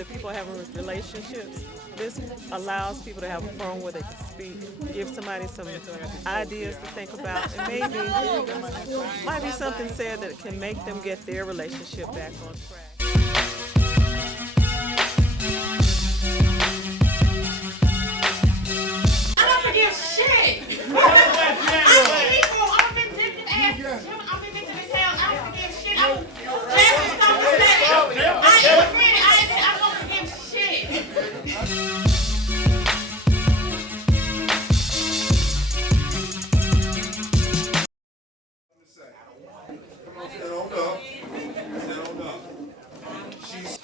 that people are having relationships, this allows people to have a forum where they can speak, give somebody some ideas to think about, and maybe might be something said that can make them get their relationship back on track. I don't forgive shit. I people, I've been dipping ass. I've been bitching his tail. I don't forgive shit. I was just I don't forgive shit.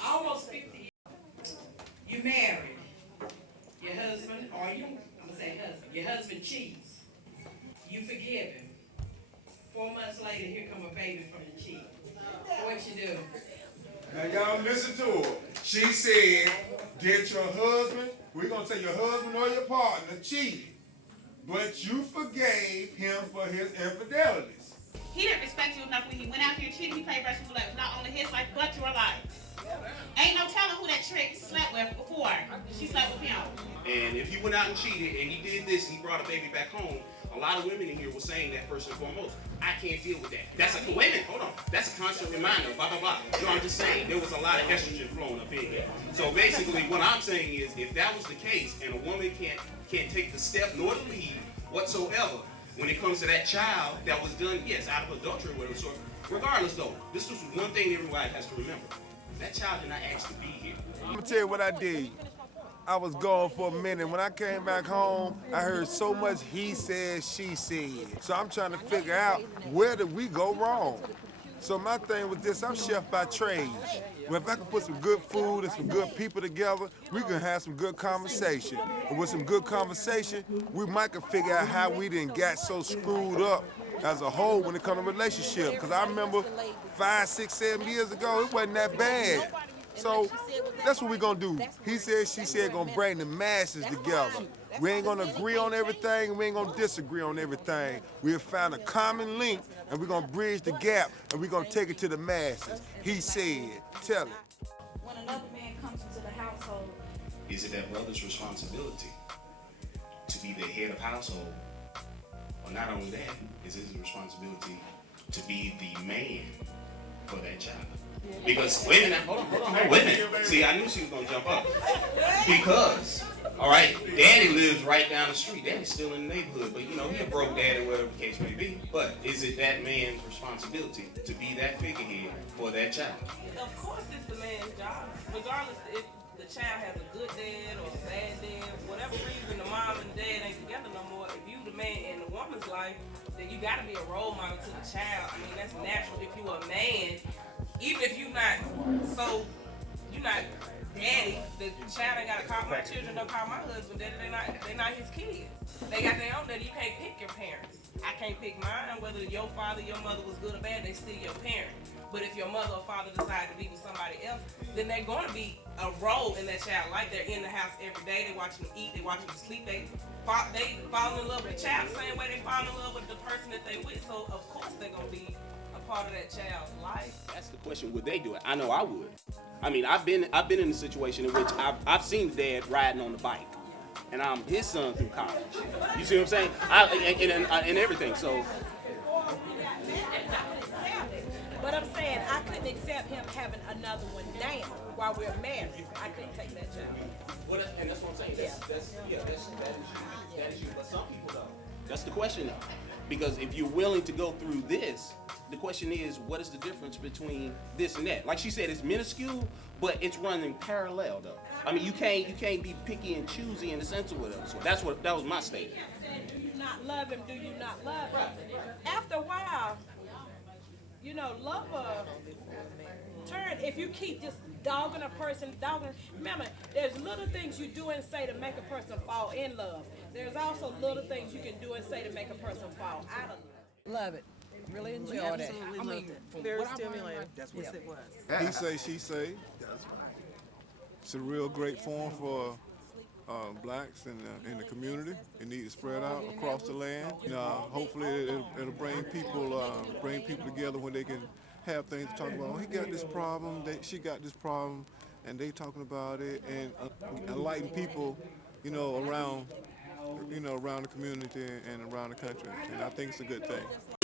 Almost 50. You married. Your husband, or you, I'm gonna say husband. Your husband cheats. You forgive him. 4 months later, here come a baby from the cheat. What you do? Now y'all listen to her. She said, get your husband, we're going to say your husband or your partner cheated, but you forgave him for his infidelities. He didn't respect you enough when he went out here cheating. He played Russian roulette with not only his life, but your life. Ain't no telling who that trick slept with before she slept with him. And if he went out and cheated and he did this and he brought a baby back home, a lot of women in here were saying that first and foremost. I can't deal with that. That's a wait a minute, hold on. That's a constant reminder, blah blah blah. You know, I'm just saying there was a lot of estrogen flowing up in here. So basically what I'm saying is if that was the case and a woman can't take the step nor the lead whatsoever when it comes to that child that was done, yes, out of adultery or whatever sort. Regardless though, this is one thing everybody has to remember. That child did not ask to be here. I'm going to tell you what I did. I was gone for a minute. When I came back home, I heard so much he said, she said. So I'm trying to figure out where did we go wrong. So my thing was this, I'm chef by trade. Well, if I can put some good food and some good people together, we can have some good conversation. And with some good conversation, we might can figure out how we didn't got so screwed up as a whole when it comes to relationship. Because I remember 5, 6, 7 years ago, it wasn't that bad. So that's what we're gonna do. He said, she said, gonna bring the masses together. We ain't gonna agree on everything, and we ain't gonna disagree on everything. We'll find a common link, and we're gonna bridge the gap, and we're gonna take it to the masses. He said, tell it. When another man comes into the household, Is it that brother's responsibility to be the head of household? Or not only that, is his responsibility to be the man for that child? Because, wait a minute, hold on, wait a minute. See, I knew she was gonna jump up. Because, all right, daddy lives right down the street. Daddy's still in the neighborhood, but you know, he a broke daddy, whatever the case may be. But is it that man's responsibility to be that figurehead for that child? Of course it's the man's job, regardless if the child has a good dad or a bad dad, whatever reason the mom and dad ain't together no more. If you the man in the woman's life, then you gotta be a role model to the child. I mean, that's natural. If you a man, even if you're not daddy, the child ain't gotta call my children, don't call my husband daddy. They're not his kids. They got their own daddy. You can't pick your parents. I can't pick mine. Whether your father, your mother was good or bad, they still your parent. But if your mother or father decide to be with somebody else, then they're gonna be a role in that child. Like they're in the house every day, they watching them eat, they watching them sleep, they fall in love with the child the same way they fall in love with the person that they with. So of course they're gonna be part of that child's life. That's the question. Would they do it? I know I would. I mean, I've been in a situation in which I've seen the dad riding on the bike, and I'm his son through college. You see what I'm saying? And everything. So. But I'm saying I couldn't accept him having another one down while we're married. I couldn't take that child. Well, and that's what I'm saying. That is you. But some people don't. That's the question though. Because if you're willing to go through this, the question is, what is the difference between this and that? Like she said, it's minuscule, but it's running parallel though. I mean, you can't be picky and choosy in the sense of whatever. So that was my statement. Do you not love him? Do you not love him? After a while, you know, love turn. If you keep just dogging a person, remember, there's little things you do and say to make a person fall in love. There's also little things you can do and say to make a person fall out of love. Love it. Really enjoyed it. I mean, very stimulating. That's what it was. He say, she say. It's a real great forum for blacks in the community. It needs to spread out across the land. Hopefully it'll bring people together when they can have things to talk about. Oh, he got this problem, she got this problem, and they talking about it and enlighten people, you know, around the community and around the country. And I think it's a good thing.